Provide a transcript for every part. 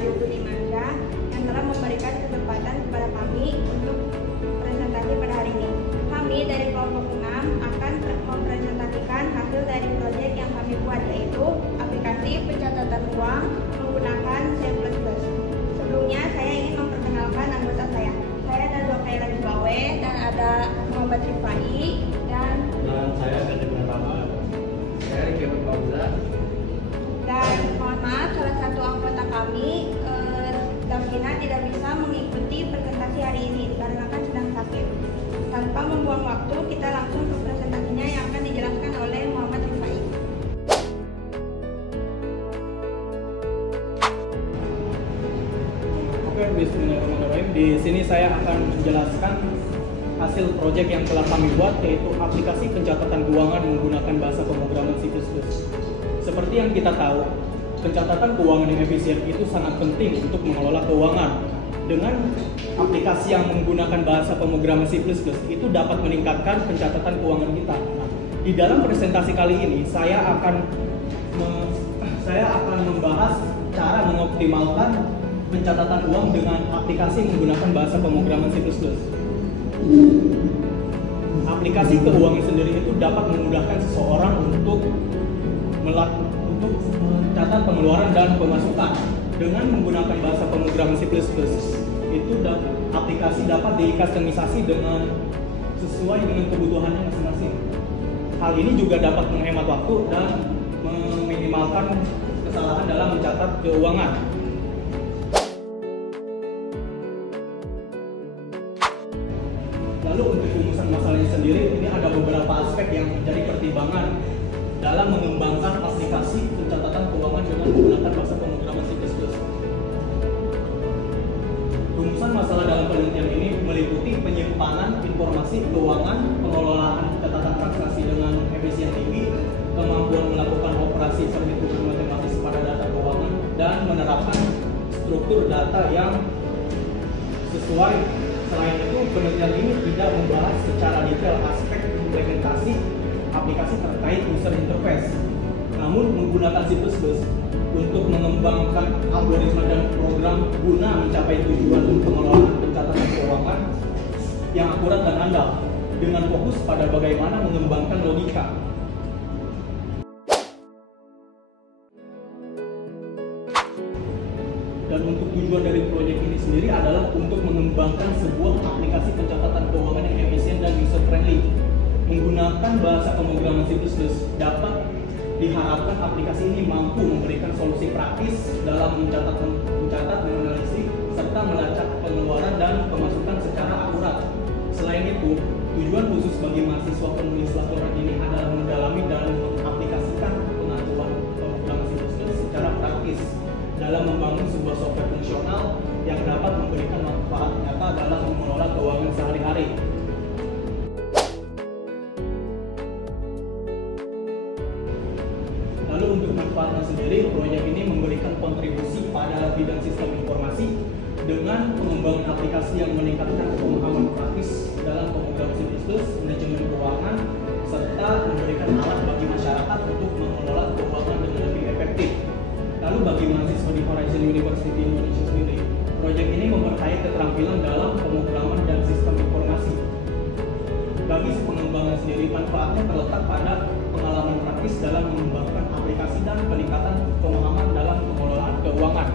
Arif Budimansyah yang telah memberikan kesempatan kepada kami untuk presentasi pada hari ini. Kami dari kelompok 6 akan mempresentasikan hasil dari proyek yang kami buat, yaitu aplikasi pencatatan uang menggunakan C++. Sebelumnya saya ingin memperkenalkan anggota saya. Saya ada Zokaira Jibawe dan ada Muhammad Rifai dan saya Ganda Pratama. Saya Kevin Pauza. Dan mohon maaf, salah satu anggota kami, Davina, tidak bisa mengikuti presentasi hari ini dikarenakan sedang sakit. Tanpa membuang waktu, kita langsung ke presentasinya yang akan dijelaskan oleh Muhammad Rifai. Oke, bismillahirrahmanirrahim. Di sini saya akan menjelaskan hasil proyek yang telah kami buat, yaitu aplikasi pencatatan keuangan menggunakan bahasa pemrograman C++. Seperti yang kita tahu, pencatatan keuangan yang efisien itu sangat penting untuk mengelola keuangan. Dengan aplikasi yang menggunakan bahasa pemrograman C++, itu dapat meningkatkan pencatatan keuangan kita. Nah, di dalam presentasi kali ini, saya akan membahas cara mengoptimalkan pencatatan uang dengan aplikasi menggunakan bahasa pemrograman C++. Aplikasi keuangan sendiri itu dapat memudahkan seseorang untuk mencatat pengeluaran dan pemasukan. Dengan menggunakan bahasa pemrograman C++, itu aplikasi dapat dikustomisasi sesuai dengan kebutuhannya masing-masing. Hal ini juga dapat menghemat waktu dan meminimalkan kesalahan dalam mencatat keuangan. Lalu untuk rumusan masalahnya sendiri, ini ada beberapa aspek yang menjadi pertimbangan dalam mengembangkan aplikasi pencatatan keuangan dengan menggunakan bahasa pemrograman C++. Rumusan masalah dalam penelitian ini meliputi penyimpanan informasi keuangan, pengelolaan catatan transaksi dengan efisien tinggi, kemampuan melakukan operasi perhitungan matematis pada data keuangan, dan menerapkan struktur data yang sesuai. Selain itu, penelitian ini tidak membahas secara detail aspek implementasi aplikasi terkait user interface. Namun menggunakan C++ untuk mengembangkan algoritma dan program guna mencapai tujuan untuk pengelolaan pencatatan keuangan yang akurat dan andal, dengan fokus pada bagaimana mengembangkan logika. Dan untuk tujuan dari proyek ini sendiri adalah untuk mengembangkan sebuah aplikasi pencatatan keuangan yang efisien dan user friendly. Menggunakan bahasa pemrograman C++ dapat diharapkan aplikasi ini mampu memberikan solusi praktis dalam mencatat, menganalisis, serta melacak pengeluaran dan pemasukan secara akurat. Selain itu, tujuan khusus bagi mahasiswa penulis laporan ini adalah mendalami dan mengaplikasikan pengetahuan pemrograman C++ secara praktis dalam membangun sebuah software fungsional yang dapat memberikan manfaat nyata dalam mengelola keuangan sehari-hari. Lalu untuk manfaatnya sendiri, proyek ini memberikan kontribusi pada bidang sistem informasi dengan pengembangan aplikasi yang meningkatkan pemahaman praktis dalam pemrograman C++, manajemen keuangan, serta memberikan alat bagi masyarakat untuk mengelola keuangan dengan lebih efektif. Lalu bagi mahasiswa di Horizon University Indonesia sendiri, proyek ini memperkaya keterampilan dalam pemrograman dan sistem informasi. Bagi pengembangan sendiri, manfaatnya terletak pada pengalaman praktis dalam mengembangkan aplikasi dan peningkatan pemahaman dalam pengelolaan keuangan.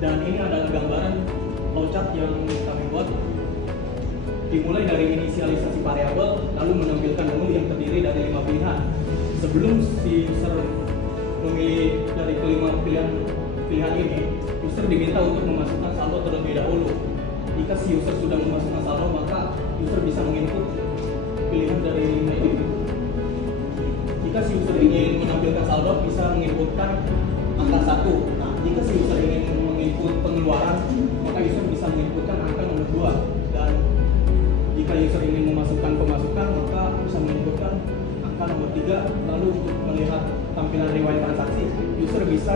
Dan ini adalah gambaran flowchart yang kami buat. Dimulai dari inisialisasi variabel, lalu menampilkan menu yang terdiri dari 5 pilihan. Sebelum si user memilih dari kelima pilihan ini, user diminta untuk memasukkan saldo terlebih dahulu. Jika si user sudah memasukkan saldo, maka user bisa menginput pilihan dari 5 ini. Jika si user ingin menampilkan saldo, bisa menginputkan angka 1. Nah, jika si user ingin menginput pengeluaran, maka user bisa menginputkan angka nomor 2. Dan jika user ingin memasukkan pemasukan, maka bisa menginputkan angka nomor 3. Lalu untuk melihat tampilan riwayat transaksi, user bisa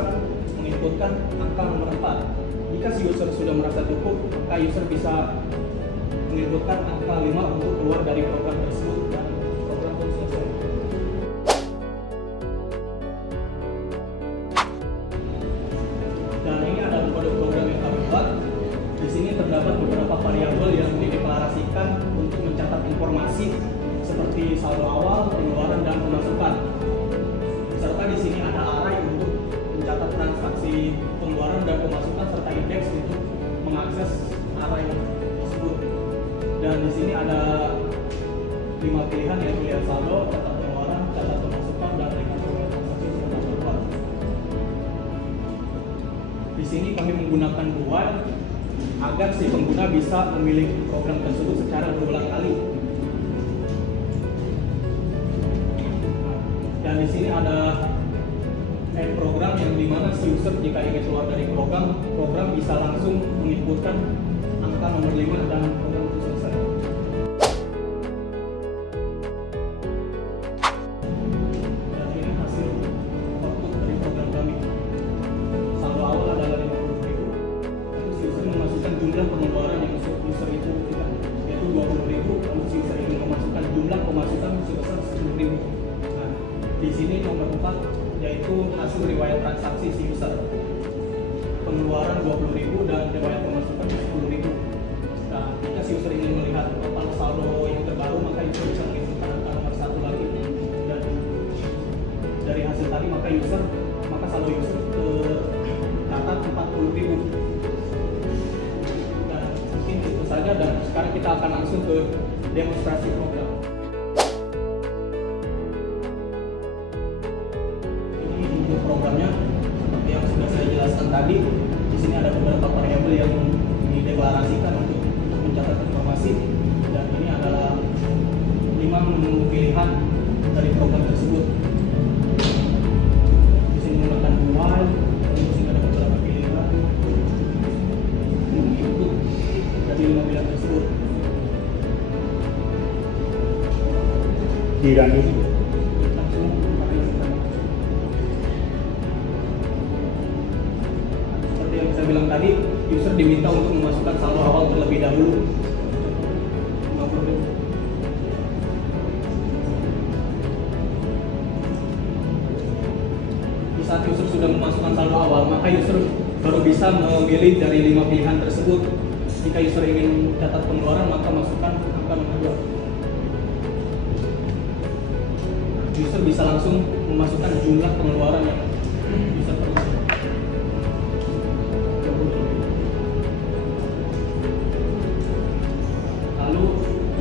menginputkan angka nomor 4. Jika si user sudah merasa cukup, maka user bisa menginputkan angka 5 untuk keluar dari program tersebut dan program pun selesai. riwayat saldo, catat pengeluaran, catat pemasukan, dan riwayat transaksi serta berbuat. Di sini kami menggunakan while agar si pengguna bisa memilih program tersebut secara berulang kali. Dan di sini ada program yang dimana si user jika ingin keluar dari program bisa langsung menginputkan angka nomor 5 dan program itu selesai. Dan ini hasil output dari program kami. Saldo awal adalah 50.000. Lalu si user memasukkan jumlah pengeluaran yang user itu berikan, yaitu 20.000. Lalu si user ingin memasukkan jumlah pemasukan sebesar 10.000. Nah, di sini nomor 4 yaitu hasil riwayat transaksi si user. Pengeluaran 20.000 dan riwayat pemasukan 10.000. Nah, jika si user ingin melihat total saldo yang terbaru, maka user bisa menginputkan angka nomor 1 lagi. Dan dari hasil tadi maka saldo user tercatat 40.000. Dan mungkin itu saja, dan sekarang kita akan langsung ke demonstrasi program. Programnya seperti yang sudah saya jelaskan tadi, di sini ada beberapa variabel yang dideklarasikan untuk mencatat informasi, dan ini adalah 5 menu pilihan dari program tersebut. Di sini menggunakan while, di sini ada beberapa pilihan input dari 5 pilihan tersebut. Dirani. Saya bilang tadi, user diminta untuk memasukkan saldo awal terlebih dahulu. Di saat user sudah memasukkan saldo awal, maka user baru bisa memilih dari 5 pilihan tersebut. Jika user ingin catat pengeluaran, maka masukkan angka nomor 2. User bisa langsung memasukkan jumlah pengeluaran yang user perlu.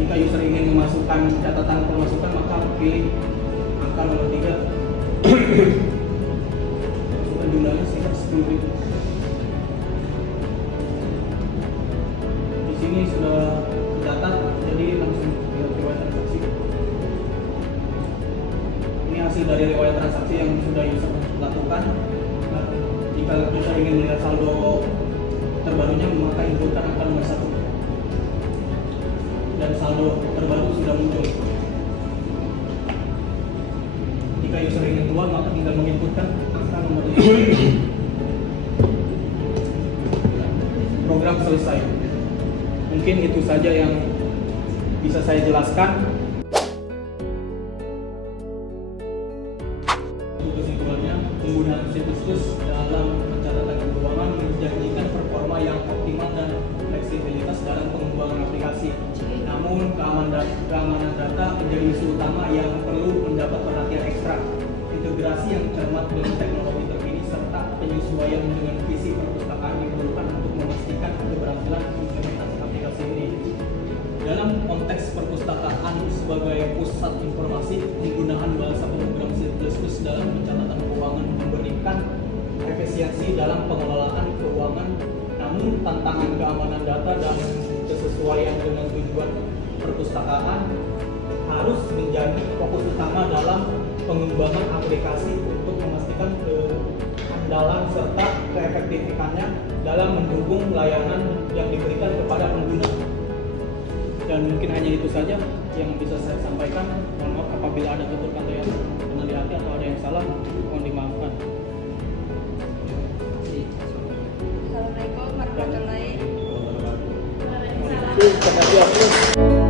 Jika user ingin memasukkan catatan pemasukan, maka pilih angka nomor 3. Masukkan jumlahnya sekitar 10.000. Di sini sudah tercatat, jadi langsung riwayat transaksi. Ini hasil dari riwayat transaksi yang sudah user lakukan. Nah, jika user ingin melihat saldo terbarunya, maka inputkan angka nomor 1. Dan saldo terbaru sudah muncul. Jika user ingin keluar, maka tinggal menginputkan angka nomor 5. Program selesai. Mungkin itu saja yang bisa saya jelaskan. Untuk kesimpulannya, penggunaan C++ dalam pencatatan keuangan menjanjikan performa yang optimal dan fleksibilitas dalam pengembangan aplikasi. Namun keamanan data menjadi isu utama yang perlu mendapat perhatian ekstra. Integrasi yang cermat dengan teknologi terkini serta penyesuaian dengan visi perpustakaan diperlukan untuk memastikan keberhasilan implementasi aplikasi ini. Dalam konteks perpustakaan sebagai pusat informasi, penggunaan bahasa pemrogram C++ dalam pencatatan keuangan memberikan efisiensi dalam pengelolaan keuangan. Namun tantangan keamanan data dan kesesuaian dengan tujuan perpustakaan harus menjadi fokus utama dalam pengembangan aplikasi untuk memastikan keandalan serta keefektifannya dalam mendukung layanan yang diberikan kepada pengguna. Dan mungkin hanya itu saja yang bisa saya sampaikan. Mohon maaf apabila ada tutur kata yang pernah di hati atau ada yang salah, mohon dimaafkan. Assalamualaikum warahmatullahi wabarakatuh. Terima kasih.